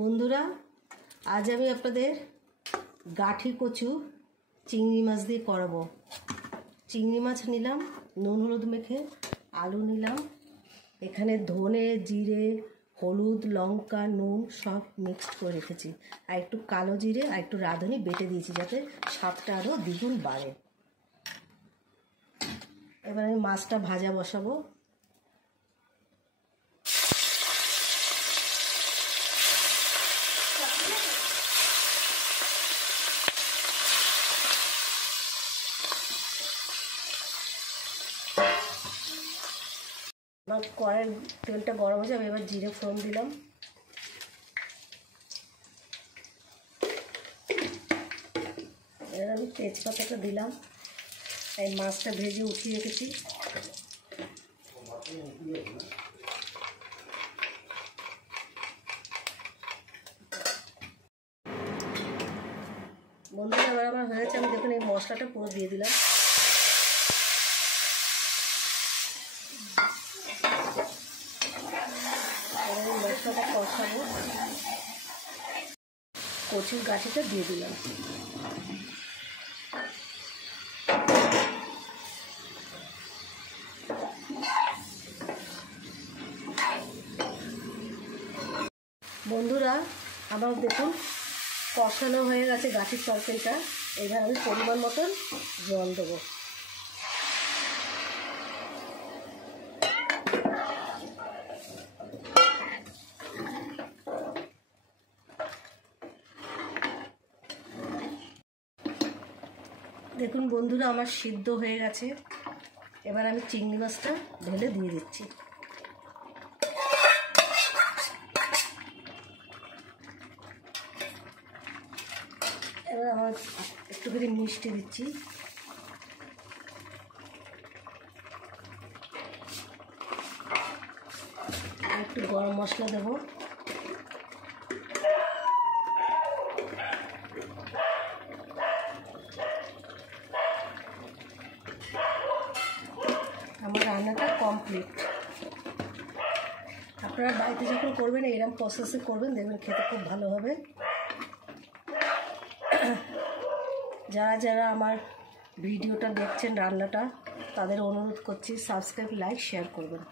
বন্ধুরা, আজ আমি আপনাদের গাঠি কচু চিংড়ি মাছ দিয়ে করাবো। চিংড়ি মাছ নিলাম, নুন হলুদ মেখে, আলু নিলাম, এখানে ধনে জিরে হলুদ লঙ্কা নুন সব মিক্সড করে রেখেছি, আর একটু কালো জিরে আর একটু রাঁধুনি বেটে দিয়েছি যাতে স্বাদটা আরও দ্বিগুণ বাড়ে। এবার আমি মাছটা ভাজা বসাবো। আমার কড়াইয়ের তেলটা গরম হয়েছে, আমি এবার জিরে ফোড়ন দিলাম। এবার আমি তেজপাতাটা দিলাম, এই মাছটা ভেজে উঠিয়ে রেখেছি। বন্ধুরা, এবার আমার হয়েছে, আমি দেখুন এই মশলাটা পুরো দিয়ে দিলাম। মশলাটা কষাবো, কচুর গাঠিটা দিয়ে দিলাম। বন্ধুরা, আমার দেখুন কষানো হয়ে গেছে গাঠির তরকারিটা। এবার আমি পরিমাণ মতন জল দেবো। দেখুন বন্ধুরা, আমার সিদ্ধ হয়ে গেছে। এবার আমি চিংড়ি মাছটা ঢেলে দিয়ে দিচ্ছি। এবার আমার একটুখানি মিষ্টি দিচ্ছি, একটু গরম মশলা দেবো। আমার রান্নাটা কমপ্লিট। আপনারা বাড়িতে যখন করবেন এরকম প্রসেসে করবেন, দেখবেন খেতে খুব ভালো হবে। যারা যারা আমার ভিডিওটা দেখছেন রান্নাটা, তাদের অনুরোধ করছি সাবস্ক্রাইব লাইক শেয়ার করবেন।